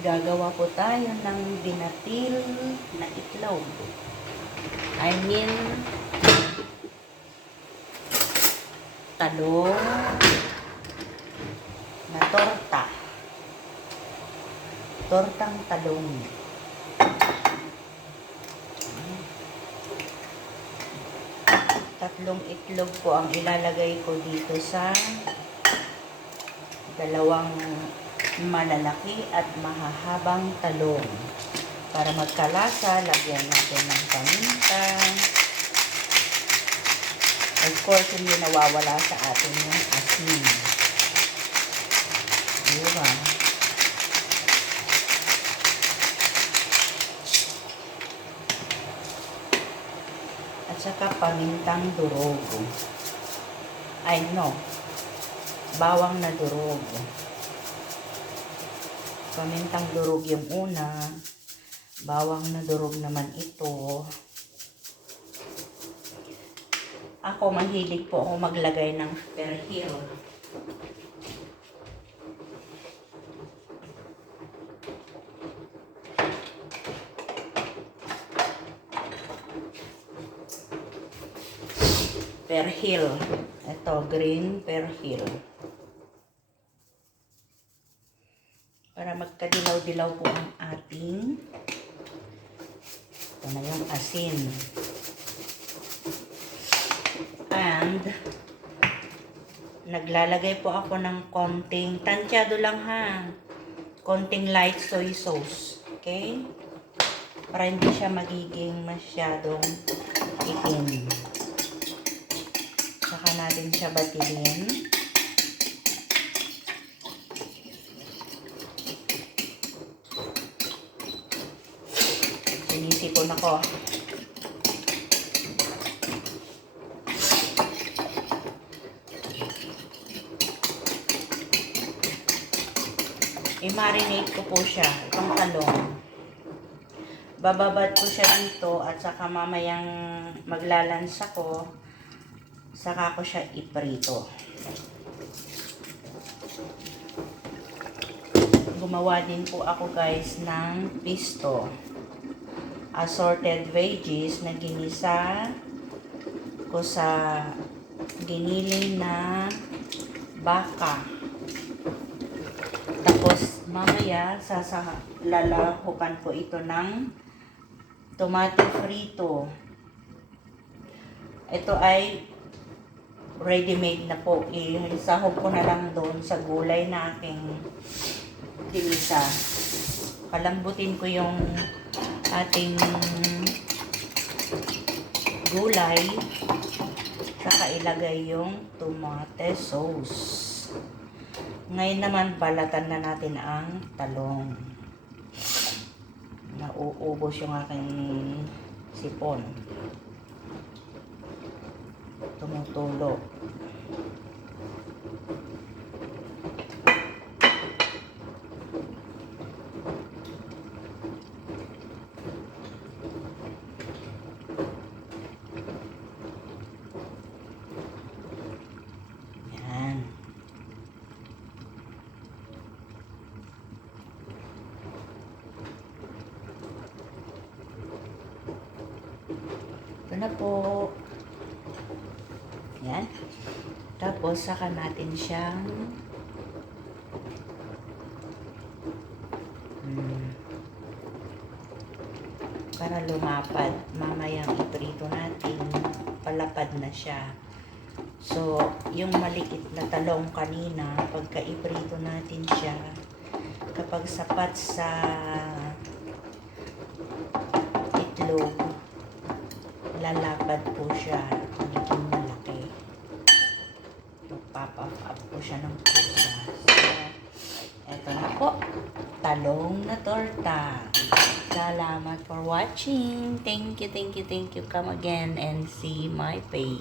Gagawa po tayo ng binatil na itlog. I mean, talong na torta. Tortang talong. Tatlong itlog po ang ilalagay ko dito sa dalawang malalaki at mahahabang talong. Para magkalasa, lagyan natin ng paminta. Of course, hindi nawawala sa atin yung asin. Diba? At saka pamintang durog. Ay, no. Bawang na durog. Pamintang durog yung una. Bawang na durog naman ito. Ako, mahilig po ako maglagay ng perhil. Perhil. Ito, green perhil. Para magkadilaw-dilaw po ang ating. Ito na yung asin. And, naglalagay po ako ng konting, tansyado lang ha, konting light soy sauce. Okay? Para hindi siya magiging masyadong itim. Saka natin siya batilin. Sinisipon ako. I-marinate ko po siya, itong talong. Bababad ko siya dito at saka mamayang maglalansa ko, saka ko siya iprito. Gumawa din po ako guys ng pisto. Assorted veggies na ginisa ko sa giniling na baka. Tapos, mamaya, lalahukan ko ito ng tomato frito. Ito ay ready-made na po. Isahog ko na lang doon sa gulay na aking tinisa. Palambutin ko yung ating gulay. Saka ilagay yung tomato sauce. Ngayon naman, balatan na natin ang talong. Nauubos yung aking sipon. Tumutulo. Ito na po. Yan. Tapos, saka natin siyang para lumapad. Mamayang iprito natin. Palapad na siya. So, yung maliit na talong kanina, pagka iprito natin siya, kapag sapat sa itlog, lalapad po siya, magiging malaki. Magpapaf up po siya ng pusa. So, eto na po, talong na torta. Salamat for watching. Thank you. Come again and see my page.